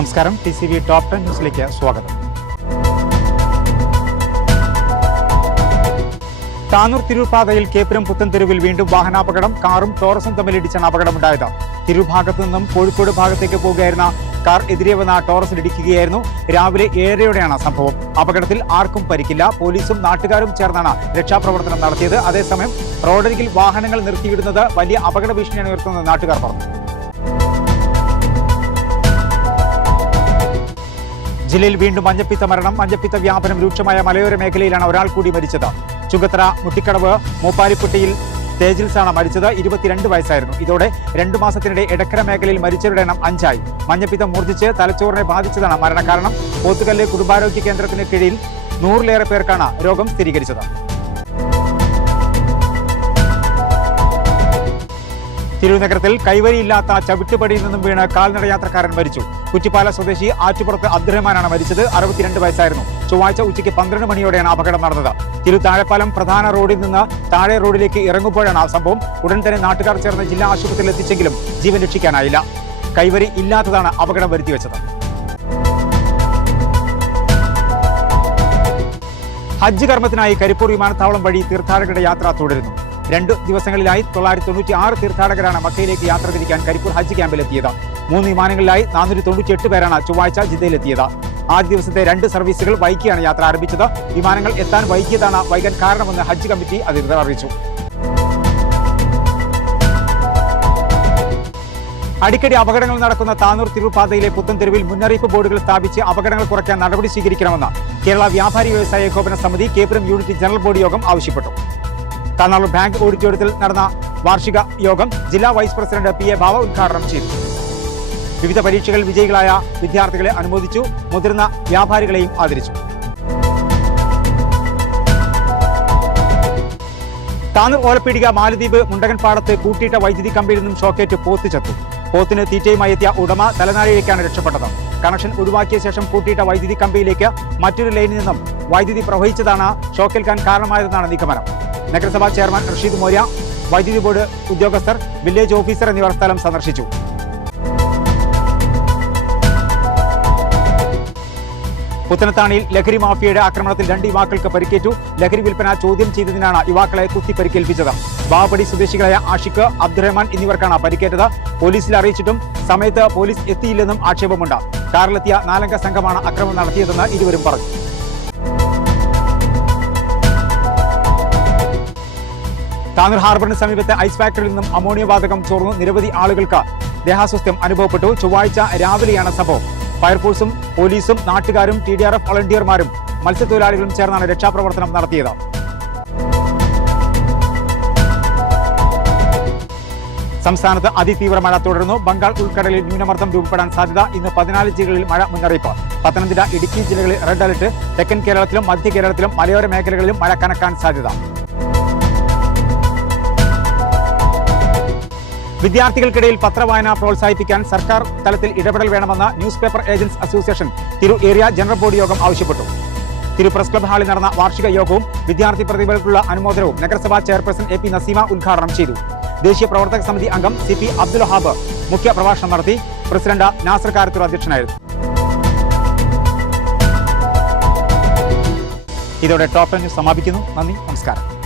നമസ്കാരം. T C V top ten ന്യൂസിലേക്ക് സ്വാഗതം. താനൂർ തിരൂർ പാതയിൽ കേപ്പുരം പുത്തൻതെരുവിൽ വീണ്ടും വാഹനാപകടം കാറും ടോറസും തമ്മിലിടിച്ചാണ് അപകടമുണ്ടായത്. തിരുഭാഗത്തു നിന്നും കോഴിക്കോട് ഭാഗത്തേക്ക് പോകുകയായിരുന്ന കാർ എതിരെ വന്ന ടോറസിൽ ഇടിക്കുകയായിരുന്നു. രാവിലെ ഏഴരയോടെയാണ് സംഭവം. അപകടത്തിൽ ആർക്കും പരിക്കില്ല. പോലീസും നാട്ടുകാരും ചേർന്നാണ് രക്ഷാപ്രവർത്തനം നടത്തിയത്. അതേസമയം റോഡരികിൽ വാഹനങ്ങൾ നിർത്തിയിടുന്നത് വലിയ അപകട ഭീഷണിയാണ് ഉയർത്തുന്നത് നാട്ടുകാർ പറഞ്ഞു. ജില്ലയിൽ വീണ്ടും മഞ്ഞപ്പിത്ത മരണം. മഞ്ഞപ്പിത്ത വ്യാപനം രൂക്ഷമായ മലയോര മേഖലയിലാണ് ഒരാൾ കൂടി മരിച്ചത്. ചുങ്കത്തറ മുട്ടിക്കടവ് മൂപ്പാലിപ്പുട്ടിയിൽ തേജിൽസാണ് മരിച്ചത്. ഇരുപത്തിരണ്ട് വയസ്സായിരുന്നു. ഇതോടെ രണ്ടു മാസത്തിനിടെ എടക്കര മേഖലയിൽ മരിച്ചവരുടെ എണ്ണം അഞ്ചായി. മഞ്ഞപ്പിത്തം മൂർജിച്ച് തലച്ചോറിനെ ബാധിച്ചതാണ് മരണകാരണം. പോത്തുകല്ല് കുടുംബാരോഗ്യ കേന്ദ്രത്തിന് കീഴിൽ നൂറിലേറെ പേർക്കാണ് രോഗം സ്ഥിരീകരിച്ചത്. തിരുവനന്തപുരത്തിൽ കൈവരിയില്ലാത്ത ചവിട്ടുപടിയിൽ നിന്നും വീണ് കാൽനട യാത്രക്കാരൻ മരിച്ചു. കുറ്റിപ്പാല സ്വദേശി ആറ്റുപുറത്ത് അബ്ദുറഹ്മാനാണ് മരിച്ചത്. അറുപത്തിരണ്ട് വയസ്സായിരുന്നു. ചൊവ്വാഴ്ച ഉച്ചയ്ക്ക് പന്ത്രണ്ട് മണിയോടെയാണ് അപകടം നടന്നത്. തിരു താഴെപ്പാലം പ്രധാന റോഡിൽ നിന്ന് താഴെ റോഡിലേക്ക് ഇറങ്ങുമ്പോഴാണ് ആ സംഭവം. ഉടൻ തന്നെ നാട്ടുകാർ ചേർന്ന് ജില്ലാ ആശുപത്രിയിൽ എത്തിച്ചെങ്കിലും ജീവൻ രക്ഷിക്കാനായില്ല. കൈവരി ഇല്ലാത്തതാണ് അപകടം വരുത്തിവെച്ചത്. ഹജ്ജ് കർമ്മത്തിനായി കരിപ്പൂർ വിമാനത്താവളം വഴി തീർത്ഥാടകരുടെ യാത്ര തുടരുന്നു. രണ്ട് ദിവസങ്ങളിലായി തൊള്ളായിരത്തി തൊണ്ണൂറ്റി ആറ് തീർത്ഥാടകരാണ് മക്കയിലേക്ക് യാത്ര തിരിക്കാൻ കരിപ്പൂർ ഹജ്ജ് ക്യാമ്പിലെത്തിയത്. മൂന്ന് വിമാനങ്ങളിലായി നാനൂറ്റി തൊണ്ണൂറ്റി എട്ട് പേരാണ് ചൊവ്വാഴ്ച ജിദ്ദയിലെത്തിയത്. ആദ്യ ദിവസത്തെ രണ്ട് സർവീസുകൾ വൈകിയാണ് യാത്ര ആരംഭിച്ചത്. വിമാനങ്ങൾ എത്താൻ വൈകിയതാണ് വൈകാൻ കാരണമെന്ന് ഹജ്ജ് കമ്മിറ്റി അധികൃതർ അറിയിച്ചു. അടിക്കടി അപകടങ്ങൾ നടക്കുന്ന താനൂർ തിരുപ്പാതയിലെ പാതയിലെ പുത്തൻതെരുവിൽ മുന്നറിയിപ്പ് ബോർഡുകൾ സ്ഥാപിച്ച് അപകടങ്ങൾ കുറയ്ക്കാൻ നടപടി സ്വീകരിക്കണമെന്ന് കേരള വ്യാപാരി വ്യവസായ ഏകോപന സമിതി കേപുരം യൂണിറ്റ് ജനറൽ ബോർഡ് യോഗം ആവശ്യപ്പെട്ടു. താനാളൂർ ബാങ്ക് ഓഡിറ്റോറിയത്തിൽ നടന്ന വാർഷിക യോഗം ജില്ലാ vice president P A Bava ഉദ്ഘാടനം ചെയ്തു. വിവിധ പരീക്ഷകളിൽ വിജയികളായ വിദ്യാർത്ഥികളെ അനുമോദിച്ചു മുതിർന്ന വ്യാപാരികളെയും ആദരിച്ചു. താനൂർ ഓലപ്പീടിക മാലദ്വീപ് മുണ്ടകൻപാടത്ത് കൂട്ടിയിട്ട വൈദ്യുതി കമ്പിയിൽ നിന്നും ഷോക്കേറ്റ് പോത്ത് ചത്തു. പോത്തിന് തീറ്റയുമായി എത്തിയ ഉടമ തലനാരിഴയ്ക്കാണ് രക്ഷപ്പെട്ടത്. കണക്ഷൻ ഒഴിവാക്കിയ ശേഷം കൂട്ടിയിട്ട വൈദ്യുതി കമ്പിയിലേക്ക് മറ്റൊരു ലൈനിൽ നിന്നും വൈദ്യുതി പ്രവഹിച്ചതാണ് ഷോക്കേൽക്കാൻ കാരണമായതെന്നാണ് നിഗമനം. നഗരസഭാ ചെയർമാൻ റഷീദ് മോര്യ വൈദ്യുതി ബോർഡ് ഉദ്യോഗസ്ഥർ വില്ലേജ് ഓഫീസർ എന്നിവർ സ്ഥലം സന്ദർശിച്ചു. പുത്തനത്താണിയിൽ ലഹരി മാഫിയയുടെ ആക്രമണത്തിൽ രണ്ട് യുവാക്കൾക്ക് പരിക്കേറ്റു. ലഹരി വിൽപ്പന ചോദ്യം ചെയ്തതിനാണ് യുവാക്കളെ കുത്തി പരിക്കേൽപ്പിച്ചത്. ബാബടി സ്വദേശികളായ ആഷിഖ് അബ്ദുറഹ്മാൻ എന്നിവർക്കാണ് പരിക്കേറ്റത്. പോലീസിൽ അറിയിച്ചിട്ടും സമയത്ത് പോലീസ് എത്തിയില്ലെന്നും ആക്ഷേപമുണ്ട്. കാറിലെത്തിയ നാലംഗ സംഘമാണ് അക്രമം നടത്തിയതെന്ന് ഇരുവരും പറഞ്ഞു. താനൂർ ഹാർബറിന് സമീപത്തെ ഐസ് ഫാക്ടറിയിൽ നിന്നും അമോണിയ വാതകം ചോർന്നു. നിരവധി ആളുകൾക്ക് ദേഹാസ്വസ്ഥ്യം അനുഭവപ്പെട്ടു. ചൊവ്വാഴ്ച രാവിലെയാണ് സംഭവം. ഫയർഫോഴ്സും പോലീസും നാട്ടുകാരും ടി ഡി ആർ എഫ് വളണ്ടിയർമാരും മത്സ്യത്തൊഴിലാളികളും ചേർന്നാണ് രക്ഷാപ്രവർത്തനം നടത്തിയത്. സംസ്ഥാനത്ത് അതിതീവ്ര മഴ തുടരുന്നു. ബംഗാൾ ഉൾക്കടലിൽ ന്യൂനമർദ്ദം രൂപപ്പെടാൻ സാധ്യത. ഇന്ന് പതിനാല് ജില്ലകളിൽ മഴ മുന്നറിയിപ്പ്. പത്തനംതിട്ട ഇടുക്കി ജില്ലകളിൽ റെഡ് അലർട്ട്. തെക്കൻ കേരളത്തിലും മധ്യ കേരളത്തിലും മലയോര മേഖലകളിലും മഴ കനക്കാൻ സാധ്യത. വിദ്യാർത്ഥികൾക്കിടയിൽ പത്രവായന പ്രോത്സാഹിപ്പിക്കാൻ സർക്കാർ തലത്തിൽ ഇടപെടൽ വേണമെന്ന ന്യൂസ് പേപ്പർ ഏജൻസ് അസോസിയേഷൻ തിരു ഏരിയ ജനറൽ ബോഡി യോഗം ആവശ്യപ്പെട്ടു. തിരു പ്രസ് ക്ലബ് ഹാളിൽ നടന്ന വാർഷിക യോഗവും വിദ്യാർത്ഥി പ്രതിഭകൾക്കുള്ള അനുമോദനവും നഗരസഭാ ചെയർപേഴ്സൺ എ പി നസീമ ഉദ്ഘാടനം ചെയ്തു. ദേശീയ പ്രവർത്തക സമിതി അംഗം സി പി അബ്ദുൽ ഹാബ് മുഖ്യ പ്രഭാഷണം നടത്തി. പ്രസിഡന്റ് നാസർ കാരത്തൂർ അധ്യക്ഷനായിരുന്നു. ഇതോടെ ടോപ്പ് ന്യൂസ് സമാപിക്കുന്നു. നന്ദി നമസ്കാരം.